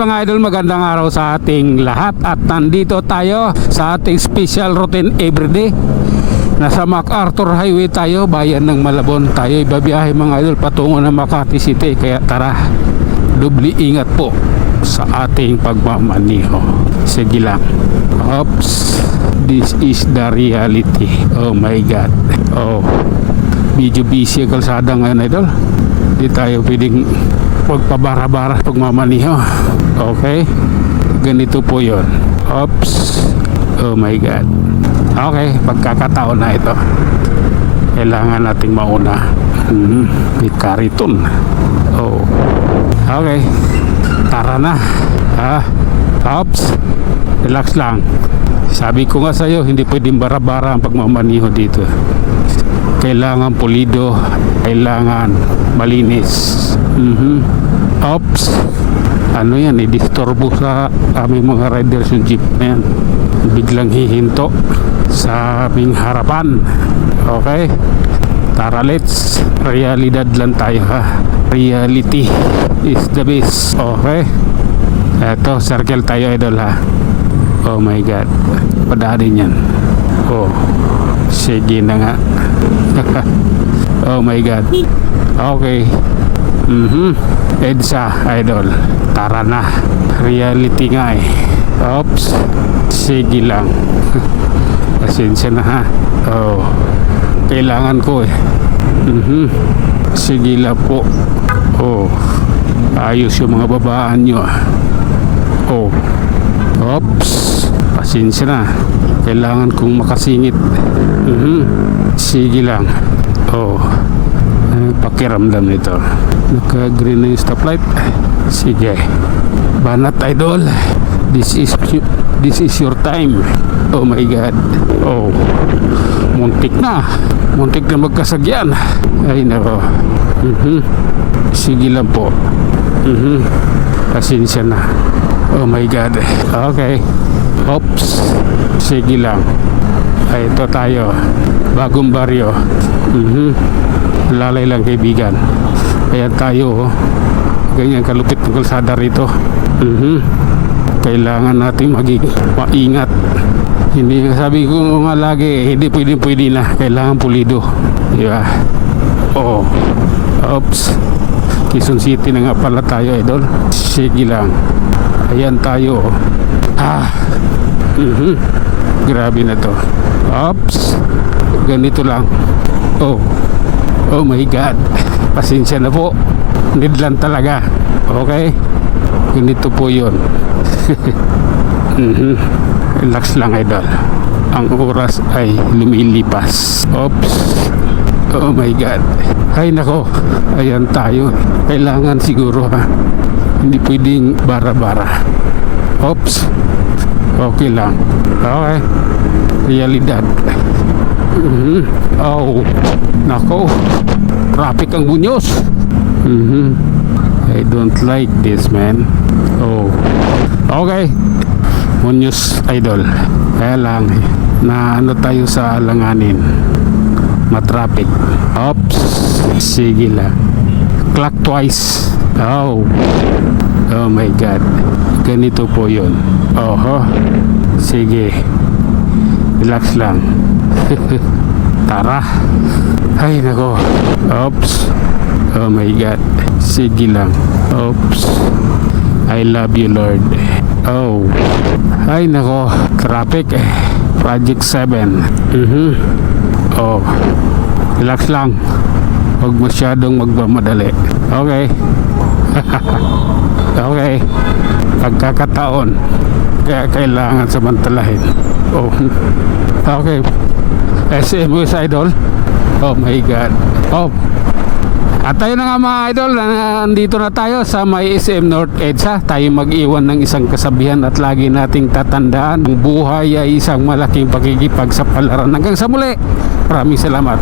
mga idol, magandang araw sa ating lahat. At nandito tayo sa ating special routine everyday. Nasa MacArthur Highway tayo, bayan ng Malabon. Tayo ibabiyahe mga idol patungo ng Makati City. Kaya tara, dubli ingat po sa ating pagmamaniho. Sige lang. Oops, this is the reality. Oh my God. Oh, medyo busy ang kalsada ngayon idol. Hindi tayo pwedeng pagpabara-bara pagmamaniho. Okay, ganito po yon. Oops, oh my God. Okay, pagkakataon na ito, kailangan nating mauna. May kariton. Oh, okay, tara na. Oops, relax lang. Sabi ko nga sa'yo, hindi pwedeng bara-bara ang pagmamaniho dito. Kailangan pulido, kailangan malinis. Oops, ano yan, idisturbo sa aming mga riders yung jeep na yan. Biglang hihinto sa aming harapan. Okay, tara, let's realidad lang tayo ha. Reality is the best. Okay, eto, circle tayo idol ha. Oh my God, padaanin yan. Oh, sige na nga. Oh my God. Okay. EDSA idol, tara na. Reality nga eh. Oops, sige lang. Pasensya na ha. Oh, kailangan ko eh. Sige lang po. Oh, ayos yung mga babaan nyo. Oh, oops, pasensya na. Kailangan kong makasingit. Sige lang. Oh, pakiramdam nito. Naka-green na yung stoplight. Sige, banat idol. This is your time. Oh my God. Oh, muntik na magkasagyan. Ay nako. Sige lang po. Pasensya na. Oh my God. Okay. Oops, sige lang. Ay, ito tayo, bagong baryo. Lalay lang kaibigan. Ayan tayo, oh. Ganyan kalupit ng kalsada rito. Kailangan natin maging maingat. Hindi nga, sabi ko nga lagi, hindi pwede na. Kailangan pulido. Diba? Oh, oops, Quezon City na nga pala tayo idol. Sige lang. Ayan tayo, oh. Grabe na to. Oops, ganito lang. Oh my God, pasensya na po. Need lang talaga. Okay, ganito po yun. Relax lang idol. Ang oras ay lumilipas. Oops, oh my God. Ay nako, ayan tayo. Kailangan siguro ha, hindi pwedeng bara-bara. Oops, okay lang. Okay, realidad. Oh, nako, traffic ang bunyos. I don't like this, man. Oh, okay, bunyos idol. Kaya lang na ano tayo sa alanganin, matraffic. Oops, sige lang. Clock twice. Oh my God, ganito po yun. Sige, relax lang. Tara. Ay nako. Oops, oh my God, sige lang. Oops, I love you Lord. Oh, ay nako, traffic Project 7. Oh, relax lang, huwag masyadong magmamadali. Okay. Okay, pagkakataon, kaya kailangan samantalahin. Oh, okay. SM idol. Oh my God. Oh, at tayo na nga mga idol, nandito na tayo sa may SM North EDSA. Tayo mag-iwan ng isang kasabihan at lagi nating tatandaan, ang buhay ay isang malaking pakikipagsapalaran. Hanggang sa muli, maraming salamat.